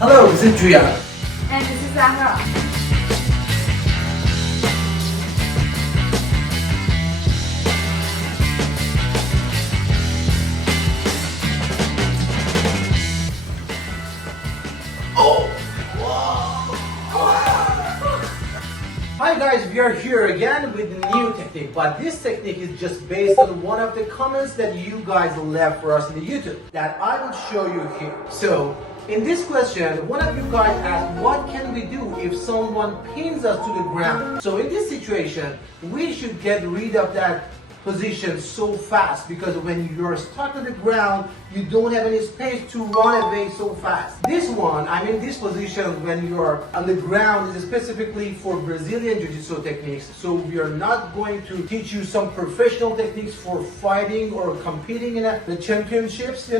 Hello, this is Julia. And this is Armbar. Hi guys, we are here again with a new technique, but this technique is just based on one of the comments that you guys left for us in the YouTube that I will show you here. So, in this question, one of you guys asked, what can we do if someone pins us to the ground? So in this situation, we should get rid of that position so fast, because when you're stuck on the ground, you don't have any space to run away so fast. This one, this position when you're on the ground is specifically for Brazilian Jiu-Jitsu techniques. So we are not going to teach you some professional techniques for fighting or competing in the championships,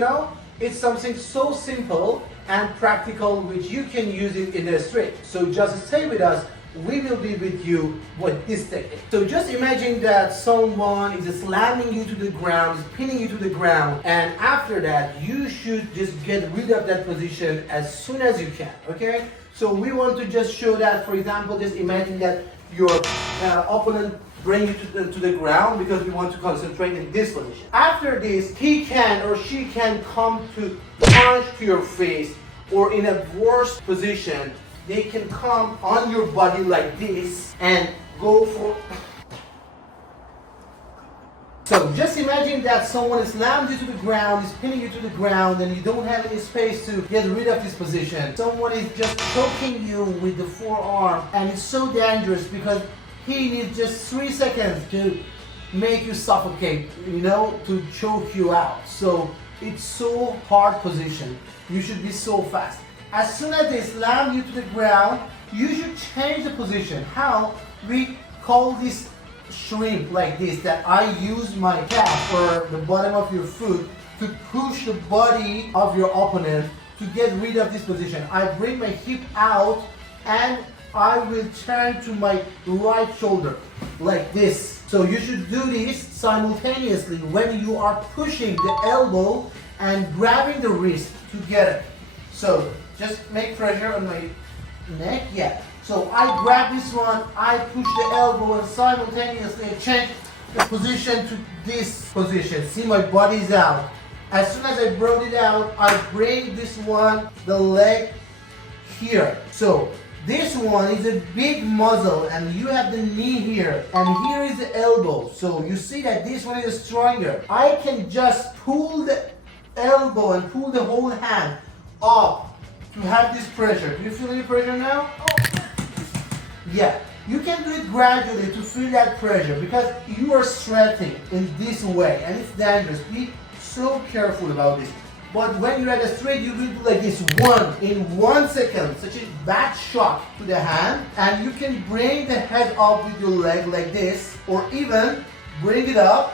It's something so simple and practical which you can use it in the street. So just stay with us. We will be with you with this technique. So just imagine that someone is slamming you to the ground, is pinning you to the ground, and after that you should just get rid of that position as soon as you can, okay? So we want to just show that, for example, just imagine that your opponent bring you to the ground, because we want to concentrate in this position. After this, he can or she can come to punch to your face, or in a worse position, they can come on your body like this and go for... So just imagine that someone slams you to the ground, is pinning you to the ground, and you don't have any space to get rid of this position. Someone is just choking you with the forearm, and it's so dangerous because he needs just 3 seconds to make you suffocate, to choke you out. So it's so hard position. You should be so fast. As soon as they slam you to the ground, you should change the position. How? We call this shrimp like this, that I use my calf or the bottom of your foot to push the body of your opponent to get rid of this position. I bring my hip out and I will turn to my right shoulder like this. So you should do this simultaneously when you are pushing the elbow and grabbing the wrist together. So just make pressure on my neck, yeah. So I grab this one, I push the elbow, and simultaneously change the position to this position. See, my body's out. As soon as I brought it out, I bring this one, the leg here. So this one is a big muscle, and you have the knee here, and here is the elbow. So you see that this one is stronger. I can just pull the elbow and pull the whole hand up to have this pressure. Do you feel any pressure now? Yeah, you can do it gradually to feel that pressure, because you are sweating in this way and it's dangerous. Be so careful about this. But when you're at a straight, you will do like this in 1 second, such a back shock to the hand, and you can bring the head up with your leg like this, or even bring it up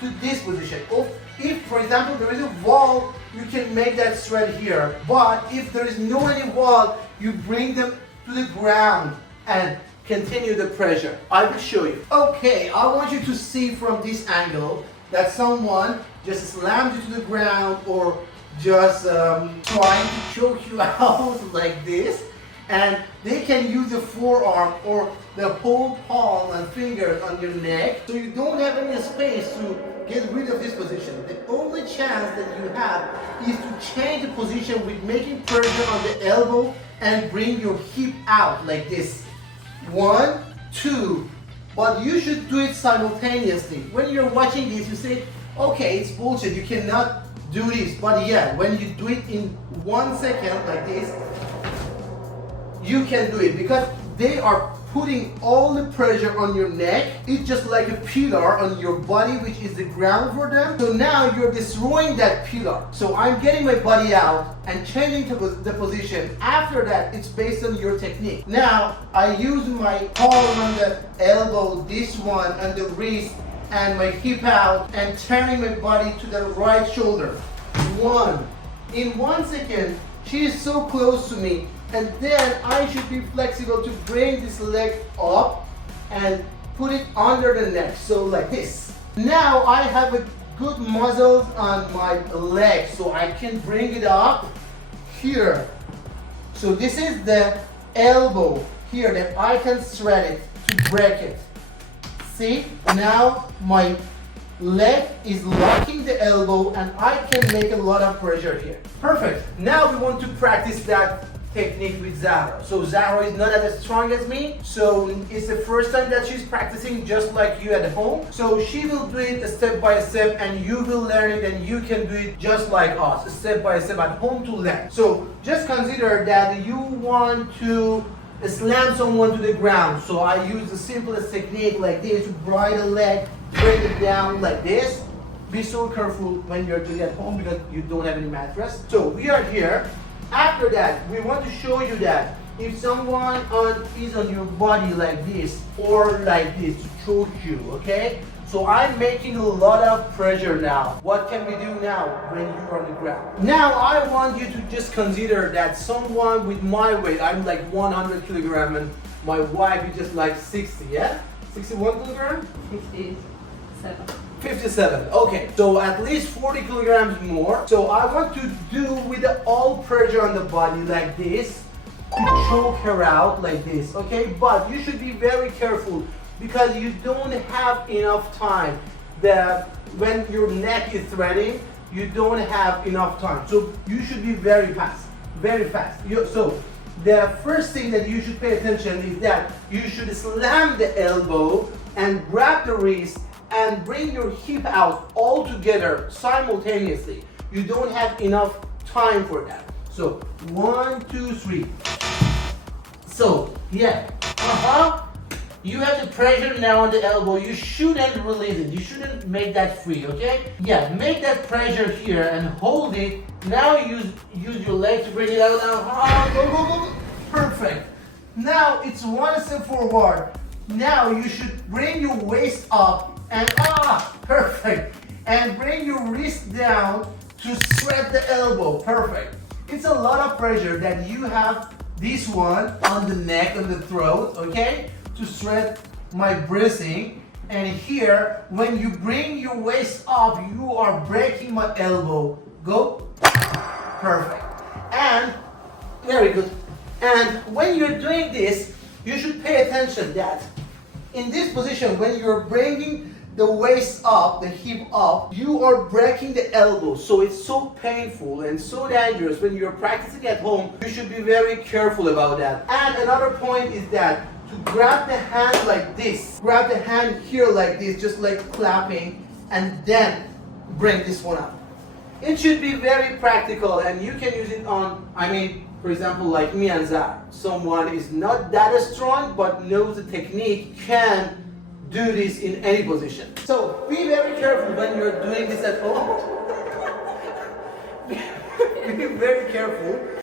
to this position. Or if, for example, there is a wall, you can make that thread here. But if there is no any wall, you bring them to the ground and continue the pressure. I will show you. Okay, I want you to see from this angle that someone just slams you to the ground, or just trying to choke you out like this. And they can use the forearm or the whole palm and fingers on your neck, so you don't have any space to get rid of this position. The only chance that you have is to change the position with making pressure on the elbow and bring your hip out like this. 1, 2. But you should do it simultaneously. When you're watching this, you say, okay, it's bullshit, you cannot do this. But yeah, when you do it in 1 second like this, you can do it, because they are putting all the pressure on your neck. It's just like a pillar on your body, which is the ground for them. So now you're destroying that pillar. So I'm getting my body out and changing the position. After that, it's based on your technique. Now I use my palm on the elbow, this one on the wrist, and my hip out, and turning my body to the right shoulder. 1. In 1 second, she is so close to me. And then I should be flexible to bring this leg up and put it under the neck, so like this. Now I have a good muscles on my leg, so I can bring it up here. So this is the elbow here that I can thread it to break it. See, now my leg is locking the elbow and I can make a lot of pressure here. Perfect. Now we want to practice that technique with Zahra. So Zahra is not as strong as me, so it's the first time that she's practicing just like you at home. So she will do it step by step and you will learn it and you can do it just like us, step by step at home to learn. So just consider that you want to slam someone to the ground. So I use the simplest technique like this to bring the leg, bring it down like this. Be so careful when you're doing it at home because you don't have any mattress. So we are here. After that, we want to show you that if someone is on your body like this or like this to choke you, okay? So I'm making a lot of pressure now. What can we do now when you're on the ground? Now I want you to just consider that someone with my weight, I'm like 100 kilogram and my wife is just like 60, yeah? 61 kilogram? 57. 57. Okay, so at least 40 kilograms more. So I want to do with all pressure on the body like this to choke her out like this, okay? But you should be very careful because you don't have enough time. When your neck is threading, you don't have enough time. So you should be very fast, very fast. So the first thing that you should pay attention is that you should slam the elbow and grab the wrist and bring your hip out all together simultaneously. You don't have enough time for that. So 1, 2, 3. So yeah, you have the pressure now on the elbow. You shouldn't release it. You shouldn't make that free, okay? Yeah, make that pressure here and hold it. Now use your leg to bring it out. Go. Perfect. Now it's one step forward. Now you should bring your waist up and perfect. And bring your wrist down to thread the elbow. Perfect. It's a lot of pressure that you have this one on the neck, on the throat, okay? To thread my bracing. And here, when you bring your waist up, you are breaking my elbow. Go. Perfect. And very good. And when you're doing this, you should pay attention that in this position, when you're bringing the waist up, the hip up, you are breaking the elbow. So it's so painful and so dangerous. When you're practicing at home, you should be very careful about that. And another point is that to grab the hand like this, grab the hand here like this, just like clapping, and then bring this one up. It should be very practical and you can use it on, for example, like me and Zahra. Someone is not that strong but knows the technique, can do this in any position. So be very careful when you're doing this at home. Be very careful.